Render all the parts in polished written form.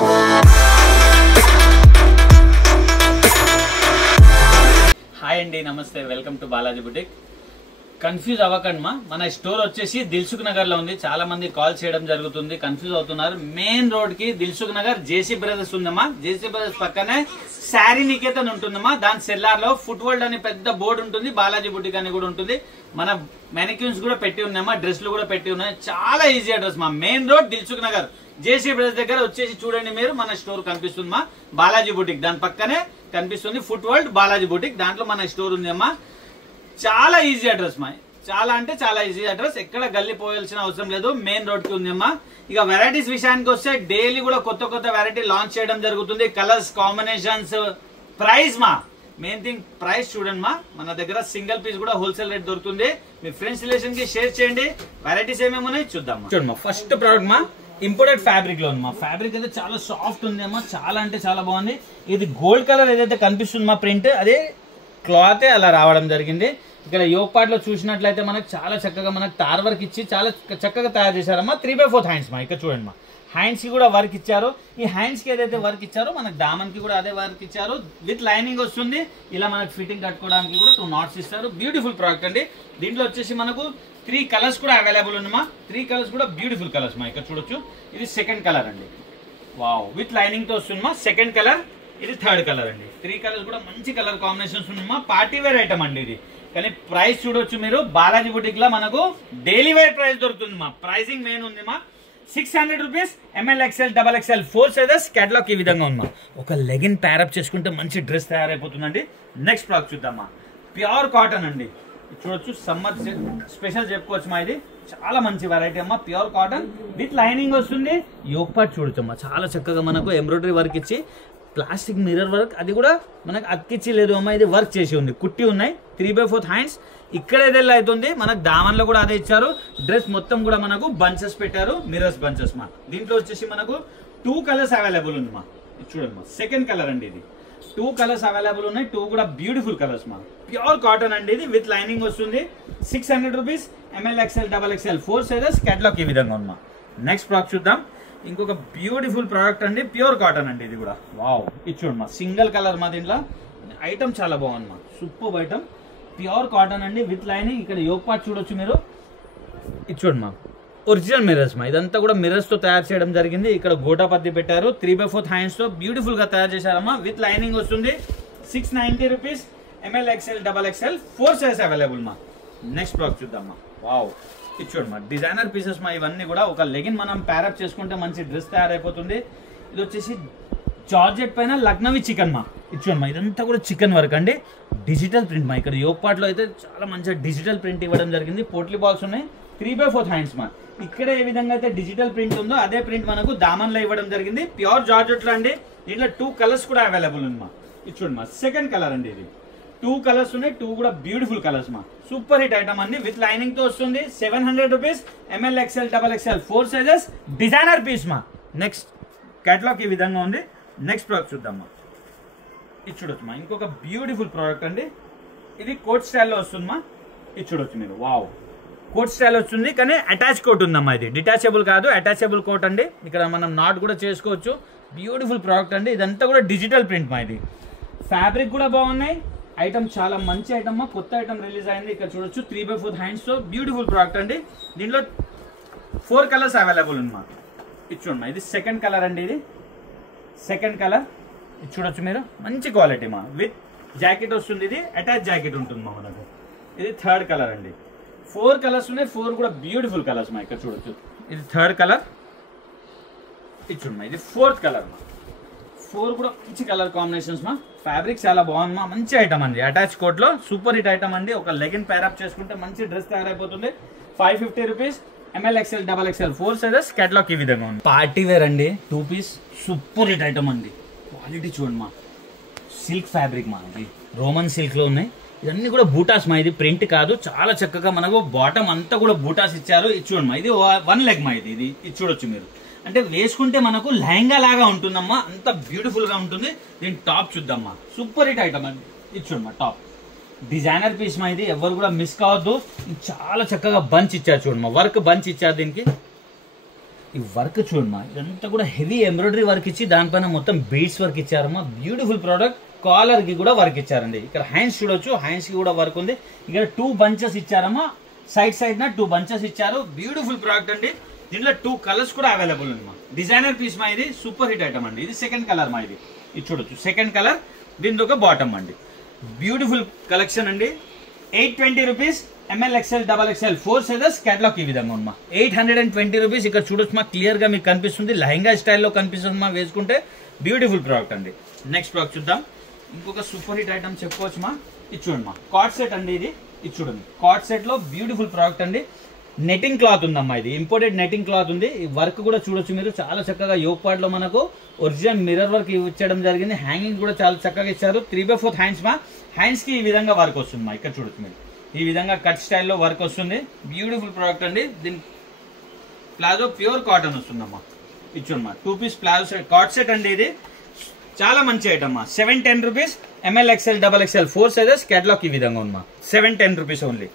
Hi అండి, నమస్తే, welcome to Balaji boutique. Confuse అవ్వకండి మన స్టోర్ వచ్చేసి దిల్సుఖ్ నగర్ లో ఉంది. చాలా మంది కాల్ చేయడం జరుగుతుంది, కన్ఫ్యూజ్ అవుతున్నారు. మెయిన్ రోడ్ కి దిల్సుఖ్ నగర్ జేసీ బ్రదర్స్ ఉందమ్మా. జేసీ బ్రదర్స్ పక్కనే శారీ నికేతన్ ఉంటుందమ్మా. దాని సెల్లార్ లో ఫుట్ వరల్డ్ అనే పెద్ద బోర్డు ఉంటుంది, బాలాజీ బుటిక్ అని కూడా ఉంటుంది. మన మెనిక్యూన్స్ కూడా పెట్టి ఉన్నాయమ్మా, డ్రెస్లు కూడా పెట్టి ఉన్నాయి. చాలా ఈజీ అడ్రస్ మా main road Dilsukh Nagar JC brothers దగ్గర వచ్చేసి చూడండి మీరు, మన స్టోర్ కనిపిస్తుంది మా బాలాజీ బుటిక్. దాని పక్కనే కనిపిస్తుంది ఫుట్ వరల్డ్ బాలాజీ బుటిక్, దాంట్లో మన స్టోర్ ఉంది అమ్మా. చాలా ఈజీ అడ్రస్ మా, చాలా అంటే చాలా ఈజీ అడ్రస్. ఎక్కడ గల్లీ పోయాల్సిన అవసరం లేదు, మెయిన్ రోడ్ కి ఉంది అమ్మా. ఇక వెరైటీస్ విషయానికి వస్తే డైలీ కూడా కొత్త కొత్త వెరైటీ లాంచ్ చేయడం జరుగుతుంది. కలర్స్, కాంబినేషన్స్, ప్రైస్ మా మెయిన్ థింగ్ ప్రైస్ చూడండి మా. మన దగ్గర సింగిల్ పీస్ కూడా హోల్సేల్ రేట్ దొరుకుతుంది. మీ ఫ్రెండ్స్ రిలేషన్ కి షేర్ చేయండి. వెరైటీస్ ఏమేమి ఉన్నాయి చూద్దాం. చూడమ్మా, ఫస్ట్ ప్రోడక్ట్ మా ఇంపోర్టెడ్ ఫ్యాబ్రిక్ లో ఉంది మా. ఫ్యాబ్రిక్ అయితే చాలా సాఫ్ట్ ఉంది అమ్మా, చాలా అంటే చాలా బాగుంది. ఇది గోల్డ్ కలర్ ఏదైతే కనిపిస్తుంది మా ప్రింట్, అదే క్లాత్ అలా రావడం జరిగింది. ఇక్కడ యోగ్ పార్ట్ లో చూసినట్లయితే మనకు చాలా చక్కగా మనకు తార్ వర్క్ ఇచ్చి చాలా చక్కగా తయారు చేశారమ్మా. 3/4 హ్యాండ్స్ మా. ఇక్కడ చూడండి మా, హ్యాండ్స్ కి కూడా వర్క్ ఇచ్చారు. ఈ హ్యాండ్స్ కి ఏదైతే వర్క్ ఇచ్చారో మనకు దామన్ కి కూడా అదే వర్క్ ఇచ్చారు. విత్ లైనింగ్ వస్తుంది. ఇలా మనకు ఫిట్టింగ్ కట్టుకోవడానికి కూడా 2 knots ఇస్తారు. బ్యూటిఫుల్ ప్రోడక్ట్ అండి. దీంట్లో వచ్చేసి మనకు 3 కలర్స్ కూడా అవైలబుల్ ఉందమ్మా. 3 కలర్స్ కూడా బ్యూటిఫుల్ కలర్స్ మా. ఇక్కడ చూడొచ్చు, ఇది సెకండ్ కలర్ అండి. వావ్, విత్ లైనింగ్ తో వస్తుందమ్మా. సెకండ్ కలర్, ఇది థర్డ్ కలర్ అండి. 3 కలర్స్ కూడా మంచి కలర్ కాంబినేషన్స్ ఉందమ్మా. పార్టీ వేర్ ఐటమ్ అండి ఇది. కానీ ప్రైస్ చూడొచ్చు మీరు, బాలాజీ బుటిక్ లో మనకు డైలీ వేర్ ప్రైస్ దొరుకుతుంది మా. ప్రైసింగ్ మెయిన్ ఉంది మా. 600 rupees. ML, XL, XXL 4 sizes. Catalogue ఈ విధంగా ఉందా. ఒక లెగిన్ ప్యారప్ చేసుకుంటే మంచి డ్రెస్ తయారైపోతుందండి. నెక్స్ట్ ప్రోడక్ట్ చూద్దామా. ప్యూర్ కాటన్ అండి. చూడొచ్చు, సమ్మర్ స్పెషల్ చెప్పుకోవచ్చు మా. ఇది చాలా మంచి వెరైటీ అమ్మా. ప్యూర్ కాటన్ విత్ లైనింగ్ వస్తుంది. యోగ్ పార్ట్ చూడొచ్చు అమ్మా, చాలా చక్కగా మనకు ఎంబ్రాయిడరీ వర్క్ ఇచ్చి, ప్లాస్టిక్ మిర్రర్ వర్క్, అది కూడా మనకు అతికిచ్చి లేదు అమ్మా. ఇది వర్క్ చేసి ఉంది, కుట్టి ఉన్నాయి. 3/4 హ్యాండ్స్. ఇక్కడ ఏదైనా అవుతుంది మనకు దామన్లో కూడా అదే ఇచ్చారు. డ్రెస్ మొత్తం కూడా మనకు బంచెస్ పెట్టారు, మిర్రర్స్ బంచెస్ మా. దీంట్లో వచ్చేసి మనకు 2 కలర్స్ అవైలబుల్ ఉంది మా. చూడండి మా, సెకండ్ కలర్ అండి. ఇది 2 కలర్స్ అవైలబుల్ ఉన్నాయి. 2 కూడా బ్యూటిఫుల్ కలర్స్ మా. ప్యూర్ కాటన్ అండి ఇది, విత్ లైనింగ్ వస్తుంది. 600 rupees. ML, XL, XXL 4 sizes. Catalogue ఈ విధంగా ఉంది మా. నెక్స్ట్ ప్రోడక్ట్ చూద్దాం. ఇంకొక బ్యూటిఫుల్ ప్రోడక్ట్ అండి, ప్యూర్ కాటన్ అండి ఇది కూడా. వావ్, ఇది చూడండి మా, సింగిల్ కలర్ మా. దీంట్లో ఐటమ్ చాలా బాగుంది మా, సూపర్ ఐటమ్. ప్యూర్ కాటన్ అండి, విత్ లైనింగ్. ఇక్కడ యోగ్ పార్ట్ చూడొచ్చు మీరు. ఇది చూడండి మా, ఒరిజినల్ మిర్రర్స్ మా. ఇదంతా కూడా మిర్రర్స్ తో తయారు చేయడం జరిగింది. ఇక్కడ గోటా పత్తి పెట్టారు. 3/4 హ్యాండ్స్ తో బ్యూటిఫుల్ గా తయారు చేశారమ్మా. విత్ లైనింగ్ వస్తుంది. 690 rupees. ML, XL, XXL 4 size available మా. నెక్స్ట్ ప్రోడక్ట్ చూద్దామా. వావ్, ఇది చూడండి మా, డిజైనర్ పీసెస్ మా. ఇవన్నీ కూడా ఒక లెగిన్ మనం ప్యారప్ చేసుకుంటే మంచి డ్రెస్ తయారైపోతుంది. ఇది వచ్చేసి జార్జెట్ పైన లక్నవీ చికెన్ మా. ఇది చూడండి మా, ఇదంతా కూడా చికెన్ వర్క్ అండి. డిజిటల్ ప్రింట్ మా. ఇక్కడ యోగ్ పార్ట్ లో అయితే చాలా మంచిగా డిజిటల్ ప్రింట్ ఇవ్వడం జరిగింది. పోట్లీ బాల్స్ ఉన్నాయి. 3/4 హ్యాండ్స్ మా. ఇక్కడ ఏ విధంగా అయితే డిజిటల్ ప్రింట్ ఉందో అదే ప్రింట్ మనకు దామన్ లో ఇవ్వడం జరిగింది. ప్యూర్ జార్జెట్ లో అండి. దీంట్లో 2 కలర్స్ కూడా అవైలబుల్ ఉంది మా. ఇది చూడండి మా, సెకండ్ కలర్ అండి. ఇది 2 కలర్స్ ఉన్నాయి. 2 కూడా బ్యూటిఫుల్ కలర్స్ మా. సూపర్ హిట్ ఐటమ్ అండి, విత్ లైనింగ్ తో వస్తుంది. 700 rupees. ML, XL, XXL 4 sizes. Designer piece మా. నెక్స్ట్ కేటలాగ్ ఈ విధంగా ఉంది. నెక్స్ట్ ప్రోడక్ట్ చూద్దామా. ఇది చూడొచ్చు మా, ఇంకొక బ్యూటిఫుల్ ప్రోడక్ట్ అండి. ఇది కోట్ స్టైల్లో వస్తుంది మా. ఇది చూడొచ్చు మీరు. వావ్, కోట్ స్టైల్ వస్తుంది కానీ అటాచ్ కోట్ ఉందమ్మా. ఇది డిటాచబుల్ కాదు, అటాచబుల్ కోట్ అండి. ఇక్కడ మనం నాట్ కూడా చేసుకోవచ్చు. బ్యూటిఫుల్ ప్రోడక్ట్ అండి. ఇదంతా కూడా డిజిటల్ ప్రింట్ మా. ఇది ఫ్యాబ్రిక్ కూడా బాగున్నాయి. ఐటమ్ చాలా మంచి ఐటమ్ మా. కొత్త ఐటమ్ రిలీజ్ అయింది. ఇక్కడ చూడొచ్చు, 3/4 హ్యాండ్స్ తో బ్యూటిఫుల్ ప్రోడక్ట్ అండి. దీంట్లో 4 కలర్స్ అవైలబుల్ ఉంది మా. ఇది చూడండి మా, ఇది సెకండ్ కలర్ అండి. ఇది సెకండ్ కలర్. ఇది చూడొచ్చు మీరు, మంచి క్వాలిటీ మా. విత్ జాకెట్ వస్తుంది. ఇది అటాచ్ జాకెట్ ఉంటుంది మా మనకు. ఇది థర్డ్ కలర్ అండి. 4 కలర్స్ ఉన్నాయి. 4 కూడా బ్యూటిఫుల్ కలర్స్ మా. ఇక్కడ చూడొచ్చు, ఇది థర్డ్ కలర్. ఇది చూడమ్మా, ఇది 4th కలర్ మా. 4 కూడా మంచి కలర్ కాంబినేషన్స్ మా. ఫ్యాబ్రిక్ చాలా బాగుంది మా. మంచి ఐటమ్ అండి. అటాచ్ కోట్ లో సూపర్ హిట్ ఐటమ్ అండి. ఒక లెగిన్ ప్యారప్ చేసుకుంటే మంచి డ్రెస్ తయారైపోతుంది. 550 rupees. ML, XL, XXL 4 sizes. Catalogue ఈ విధంగా ఉంది. పార్టీ వేర్ అండి, 2 పీస్. సూపర్ హిట్ ఐటమ్ అండి. క్వాలిటీ చూడండి మా, సిల్క్ ఫ్యాబ్రిక్ మా. ఇది రోమన్ సిల్క్ లో ఉన్నాయి. ఇవన్నీ కూడా బూటాస్ మా. ఇది ప్రింట్ కాదు. చాలా చక్కగా మనకు బాటమ్ అంతా కూడా బూటాస్ ఇచ్చారు. ఇది చూడండి మా, ఇది 1 లెగ్ మా. ఇది ఇది చూడొచ్చు మీరు. అంటే వేసుకుంటే మనకు లెహంగా లాగా ఉంటుందమ్మా. అంత బ్యూటిఫుల్ గా ఉంటుంది. దీని టాప్ చూద్దామా. సూపర్ హిట్ ఐటమ్ అండి. ఇది చూడమ్మా, టాప్ డిజైనర్ పీస్ మా. ఇది ఎవరు కూడా మిస్ కావద్దు. చాలా చక్కగా బంచ్ ఇచ్చారు చూడమ్మా. వర్క్ బంచ్ ఇచ్చారు. దీనికి ఈ వర్క్ చూడమ్మా, ఇదంతా కూడా హెవీ ఎంబ్రాయిడరీ వర్క్ ఇచ్చి దానిపైన మొత్తం బీడ్స్ వర్క్ ఇచ్చారమ్మా. Beautiful product. కాలర్ కి కూడా వర్క్ ఇచ్చారండి. ఇక్కడ హ్యాండ్స్ చూడొచ్చు, హ్యాండ్స్ కి కూడా వర్క్ ఉంది. ఇక్కడ 2 బంచెస్ ఇచ్చారమ్మా, సైడ్ నా 2 బంచెస్ ఇచ్చారు. బ్యూటిఫుల్ ప్రోడక్ట్ అండి. దీంట్లో 2 కలర్స్ కూడా అవైలబుల్ ఉంది. డిజైనర్ పీస్ మా, ఇది సూపర్ హిట్ ఐటమ్ అండి. ఇది సెకండ్ కలర్ మా, ఇది చూడొచ్చు సెకండ్ కలర్. దీంతో ఒక బాటమ్ అండి. బ్యూటిఫుల్ కలెక్షన్ అండి. 820 rupees. ML XL XXL 4 sizes. Catalogue ఈ విధంగా ఉందమ్మా. 820 రూపీస్. ఇక్కడ చూడొచ్చు మా, క్లియర్ గా మీకు కనిపిస్తుంది. లెహంగా స్టైల్లో కనిపిస్తుంది మా వేసుకుంటే. బ్యూటిఫుల్ ప్రోడక్ట్ అండి. నెక్స్ట్ ప్రోడక్ట్ చూద్దాం. ఇంకొక సూపర్ హిట్ ఐటమ్ చెప్పుకోవచ్చు మా. ఇది చూడండి మా, కార్డ్ సెట్ అండి. ఇది చూడండి, కార్డ్ సెట్ లో బ్యూటిఫుల్ ప్రోడక్ట్ అండి. నెటింగ్ క్లాత్ ఉందమ్మా, ఇది ఇంపోర్టెడ్ నెటింగ్ క్లాత్ ఉంది. ఈ వర్క్ కూడా చూడొచ్చు మీరు, చాలా చక్కగా యోక్ పార్ట్ లో మనకు ఒరిజినల్ మిర్రర్ వర్క్ ఇచ్చడం జరిగింది. హ్యాంగింగ్ కూడా చాలా చక్కగా ఇచ్చారు. 3/4 హ్యాండ్స్ మా. హ్యాండ్స్ కి ఈ విధంగా వర్క్ వస్తుంది మా. ఇక్కడ చూడొచ్చు మీరు, ఈ విధంగా కట్ స్టైల్లో వర్క్ వస్తుంది. బ్యూటిఫుల్ ప్రోడక్ట్ అండి. దీని ప్లాజో ప్యూర్ కాటన్ వస్తుందమ్మా. ఇది చూడమ్మా, 2 piece palazzo set, coord set అండి. ఇది చాలా మంచి ఐటమ్ మా. 710 rupees. ML XL XXL 4 sizes. Catalogue ఈ విధంగా ఉందమ్మా. 710 rupees only.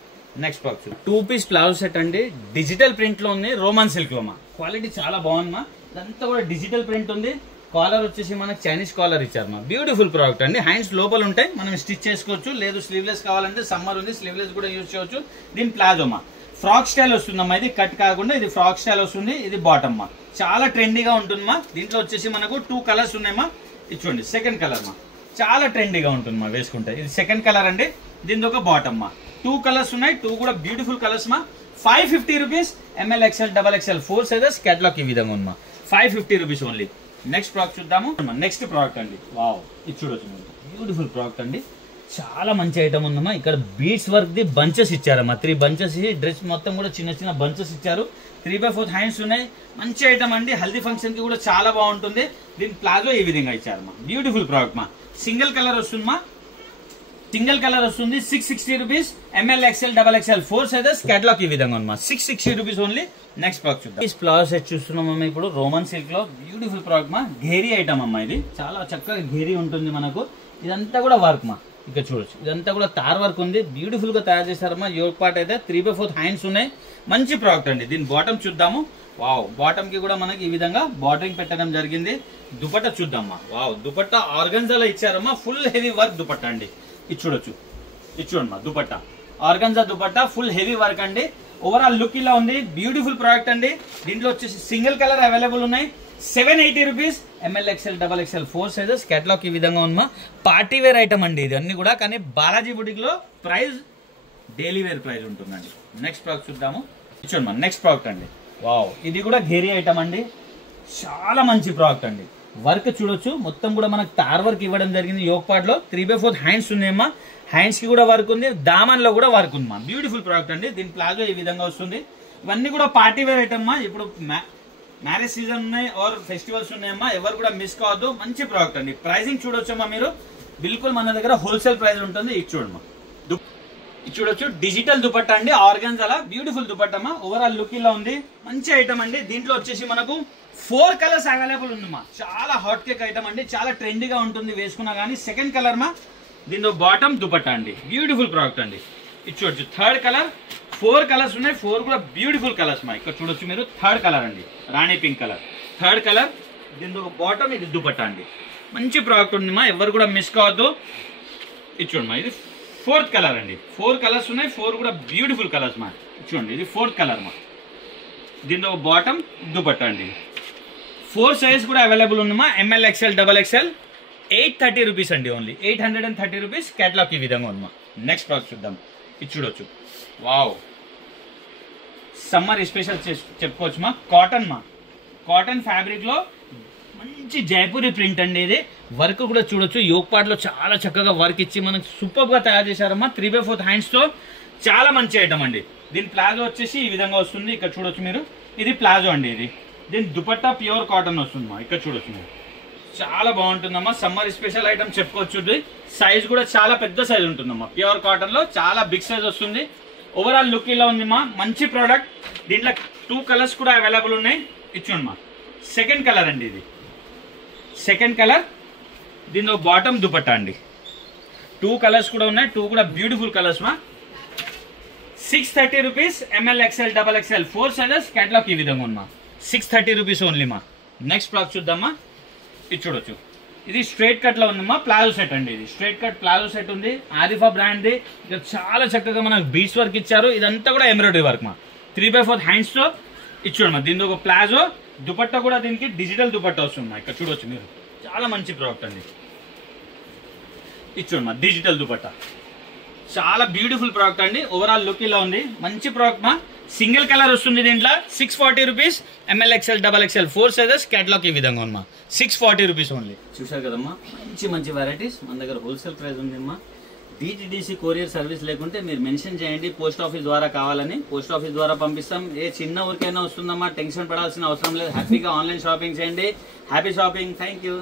Next box 2 piece palazzo set అండి. డిజిటల్ ప్రింట్ లో ఉంది, రోమన్ సిల్క్ లో మా. క్వాలిటీ చాలా బాగుంది. ఇదంతా కూడా డిజిటల్ ప్రింట్ ఉంది. కాలర్ వచ్చేసి మనకి చైనీస్ కాలర్ ఇచ్చారు మా. బ్యూటిఫుల్ ప్రోడక్ట్ అండి. హ్యాండ్స్ లోపల ఉంటాయి, మనం స్టిచ్ చేసుకోవచ్చు. లేదు స్లీవ్లెస్ కావాలంటే సమ్మర్ ఉంది, స్లీవ్లెస్ కూడా యూజ్ చేయవచ్చు. దీని ప్లాజో మా, ఫ్రాక్ స్టైల్ వస్తుందమ్మా. ఇది కట్ కాకుండా ఇది ఫ్రాక్ స్టైల్ వస్తుంది. ఇది బాటమ్ మా. చాలా ట్రెండీగా ఉంటుంది మా. దీంట్లో వచ్చేసి మనకు 2 కలర్స్ ఉన్నాయమ్మా. ఇది చూడండి సెకండ్ కలర్ మా, చాలా ట్రెండీగా ఉంటుంది మా వేసుకుంటే. ఇది సెకండ్ కలర్ అండి. దీంతో ఒక బాటమ్ మా. 2 కలర్స్ ఉన్నాయి, 2 కూడా బ్యూటిఫుల్ కలర్స్ మా. 550 rupees. ML XL XXL 4 sizes. Catalogue ఈ విధంగా ఉంది మా. 550 రూపీస్ ఓన్లీ. నెక్స్ట్ ప్రోడక్ట్ చూద్దాము. నెక్స్ట్ ప్రోడక్ట్ అండి. వావ్, ఇది చూడొచ్చు మీరు, బ్యూటిఫుల్ ప్రోడక్ట్ అండి. చాలా మంచి ఐటమ్ ఉందమ్మా. ఇక్కడ బీడ్స్ వర్క్ ది బంచెస్ ఇచ్చారమ్మా. 3 బంచెస్. డ్రెస్ మొత్తం కూడా చిన్న బంచెస్ ఇచ్చారు. 3/4 హ్యాండ్స్ ఉన్నాయి. మంచి ఐటమ్ అండి. హల్దీ ఫంక్షన్ కి కూడా చాలా బాగుంటుంది. దీని ప్లాజో ఈ విధంగా ఇచ్చారమ్మా. బ్యూటిఫుల్ ప్రోడక్ట్ మా. సింగిల్ కలర్ వస్తుంది మా. సింగిల్ కలర్ వస్తుంది. 660 rupees. ML XL XXL 4 sizes. Catalogue ఈ విధంగా ఉంది మా. 660 రూపీస్ ఓన్లీ. నెక్స్ట్ ప్రోడక్ట్ చూద్దాం. ఈ ప్లాజో సెట్ చూస్తున్నామమ్మా ఇప్పుడు. రోమన్ సిల్క్ లో బ్యూటిఫుల్ ప్రోడక్ట్ మా. ఘేరీ ఐటమ్ అమ్మా. ఇది చాలా చక్కగా ఘేరీ ఉంటుంది మనకు. ఇదంతా కూడా వర్క్ మా. ఇక్కడ చూడొచ్చు, ఇదంతా కూడా తార్ వర్క్ ఉంది. బ్యూటిఫుల్ గా తయారు చేశారమ్మా. యోక్ పార్ట్ అయితే 3/4 హ్యాండ్స్ ఉన్నాయి. మంచి ప్రోడక్ట్ అండి. దీని బాటమ్ చూద్దాము. వావ్, బాటమ్ కి కూడా మనకి ఈ విధంగా బార్డరింగ్ పెట్టడం జరిగింది. దుపట్టా చూద్దామా. వావ్, దుపట్టా ఆర్గన్జాలో ఇచ్చారమ్మా. ఫుల్ హెవీ వర్క్ దుపట్టా అండి. ఇది చూడొచ్చు, ఇది చూడమ్మా. Dupatta organza dupatta, full heavy work అండి. ఓవరాల్ లుక్ ఇలా ఉంది. బ్యూటిఫుల్ ప్రోడక్ట్ అండి. దీంట్లో వచ్చేసి సింగిల్ కలర్ అవైలబుల్ ఉన్నాయి. 780 rupees. ML XL XXL 4 sizes. Catalogue ఈ విధంగా ఉందా. పార్టీ వేర్ ఐటమ్ అండి ఇది అన్ని కూడా. కానీ బాలాజీ బుటిక్ లో ప్రైస్ డైలీ వేర్ ప్రైస్ ఉంటుందండి. నెక్స్ట్ ప్రోడక్ట్ చూద్దాము. చూడమ్మా, నెక్స్ట్ ప్రోడక్ట్ అండి. వావ్, ఇది కూడా ఘేరీ ఐటమ్ అండి. చాలా మంచి ప్రోడక్ట్ అండి. వర్క్ చూడొచ్చు, మొత్తం కూడా మనకు తార్ వర్క్ ఇవ్వడం జరిగింది. యోక్ పార్ట్ లో 3/4 హ్యాండ్స్ ఉన్నాయమ్మా. హ్యాండ్స్ కి కూడా వర్క్ ఉంది. దామన్ లో కూడా వర్క్ ఉంది మా. బ్యూటిఫుల్ ప్రోడక్ట్ అండి. దీని ప్లాజో ఈ విధంగా వస్తుంది. ఇవన్నీ కూడా పార్టీ వేర్ ఐటమ్ మా. ఇప్పుడు మ్యారేజ్ సీజన్ ఉన్నాయి ఆర్ ఫెస్టివల్స్ ఉన్నాయమ్మా. ఎవరు కూడా మిస్ కావద్దు. మంచి ప్రోడక్ట్ అండి. ప్రైసింగ్ చూడొచ్చమ్మా మీరు. బిల్కుల్ మన దగ్గర హోల్సేల్ ప్రైస్ ఉంటుంది. ఇది చూడమ్మా, ఇది చూడొచ్చు. డిజిటల్ దుపట్టా అండి. ఆర్గన్జాలా బ్యూటిఫుల్ దుపట్టమ్మా. ఓవరాల్ లుక్ ఇలా ఉంది. మంచి ఐటమ్ అండి. దీంట్లో వచ్చేసి మనకు 4 కలర్స్ అవైలబుల్ ఉందమ్మా. చాలా హాట్ కేక్ ఐటమ్ అండి. చాలా ట్రెండీగా ఉంటుంది వేసుకున్నా కానీ. సెకండ్ కలర్ మా. దీంతో బాటమ్ దుపట్టా అండి. బ్యూటిఫుల్ ప్రోడక్ట్ అండి. ఇది చూడొచ్చు. Third colour. 4 కలర్స్ ఉన్నాయి. 4 కూడా బ్యూటిఫుల్ కలర్స్ మా. ఇక్కడ చూడొచ్చు మీరు. థర్డ్ కలర్ అండి, రాణి పింక్ కలర్. Third colour. దీంతో బాటమ్, ఇది దుపట్టా అండి. మంచి ప్రోడక్ట్ ఉంది మా. ఎవరు కూడా మిస్ కావద్దు. ఇది చూడమ్మా, ఇది 4th కలర్ అండి. 4 కలర్స్ ఉన్నాయి. 4 కూడా బ్యూటిఫుల్ కలర్స్ మా. చూడండి, ఇది 4th కలర్ మా. దీంతో బాటమ్, దుపట్టా అండి. 4 సైజ్ కూడా అవైలబుల్ ఉందమ్మా. ML XL XXL 830 రూపీస్ అండి ఓన్లీ. 830 రూపీస్. కేటలాగ్ ఈ విధంగా ఉందమ్మా. నెక్స్ట్ ప్రోడక్ట్ చూద్దాం. ఇది చూడొచ్చు. వావ్, సమ్మర్ స్పెషల్ చెప్పుకోవచ్చు మా. కాటన్ మా. కాటన్ ఫ్యాబ్రిక్ లో మంచి జైపూరి ప్రింట్ అండి. ఇది వర్క్ కూడా చూడొచ్చు. యోక్ పార్ట్ లో చాలా చక్కగా వర్క్ ఇచ్చి మనకు సూపర్ గా తయారు చేశారమ్మా. 3/4 హ్యాండ్స్ తో చాలా మంచి ఐటమ్ అండి. దీని ప్లాజో వచ్చేసి ఈ విధంగా వస్తుంది. ఇక్కడ చూడొచ్చు మీరు. ఇది ప్లాజో అండి. ఇది దీని దుపట్టా ప్యూర్ కాటన్ వస్తుంది మా. ఇక్కడ చూడొచ్చు మీరు. చాలా బాగుంటుందమ్మా. సమ్మర్ స్పెషల్ ఐటమ్ చెప్పుకోవచ్చు. సైజ్ కూడా చాలా పెద్ద సైజ్ ఉంటుందమ్మా. ప్యూర్ కాటన్ లో చాలా బిగ్ సైజ్ వస్తుంది. ఓవరాల్ లుక్ ఇలా ఉంది మా. మంచి ప్రోడక్ట్. దీంట్లో 2 కలర్స్ కూడా అవైలబుల్ ఉన్నాయి. ఇచ్చోండి మా. సెకండ్ కలర్ అండి. ఇది సెకండ్ కలర్. దీనిలో బాటమ్ దుపట్టా అండి. 2 కలర్స్ కూడా ఉన్నాయి. 2 కూడా బ్యూటిఫుల్ కలర్స్ మా. 630 rupees. ML XL XXL 4 sizes. Catalogue ఈ విధంగా ఉన్నా. 630 రూపీస్ ఓన్లీ మా. నెక్స్ట్ ఫ్రాక్ చూద్దామా. ఇది చూడొచ్చు, ఇది స్ట్రైట్ కట్ లో ఉందమ్మా, ప్లాజో సెట్ అండి. ఇది స్ట్రైట్ కట్ ప్లాజో సెట్ ఉంది, ఆరిఫా బ్రాండ్ ది. ఇక చాలా చక్కగా మనకు బీట్స్ వర్క్ ఇచ్చారు. ఇదంతా కూడా ఎంబ్రాయిడరీ వర్క్ మా, 3/4 హ్యాండ్స్ తో ఇచ్చాడు. దీని ఒక ప్లాజో దుపట్టా కూడా, దీనికి డిజిటల్ దుపట్టా వస్తుంది మా. ఇక్కడ చూడొచ్చు మీరు, చాలా మంచి ప్రోడక్ట్ అండి. ఇచ్చాడు మా డిజిటల్ దుపట్టా, చాలా బ్యూటిఫుల్ ప్రోడక్ట్ అండి. ఓవరాల్ లుక్ ఇలా ఉంది, మంచి ప్రోడక్ట్ మా. సింగిల్ కలర్ వస్తుంది దీంట్లో, 640 rupees. MLXL, XXL 4 sizes. Catalogue ఈ విధంగా ఉందమ్మా, 640 రూపీస్ ఓన్లీ. చూసారు కదమ్మా, మంచి మంచి వెరైటీస్ మన దగ్గర హోల్సేల్ ప్రైస్ ఉంది అమ్మా. DTDC కొరియర్ సర్వీస్ లేకుంటే మీరు మెన్షన్ చేయండి పోస్ట్ ఆఫీస్ ద్వారా కావాలని, పోస్ట్ ఆఫీస్ ద్వారా పంపిస్తాం. ఏ చిన్న ఊరికైనా వస్తుందమ్మా, టెన్షన్ పడాల్సిన అవసరం లేదు. హ్యాపీగా ఆన్లైన్ షాపింగ్ చేయండి. Happy shopping. Thank you.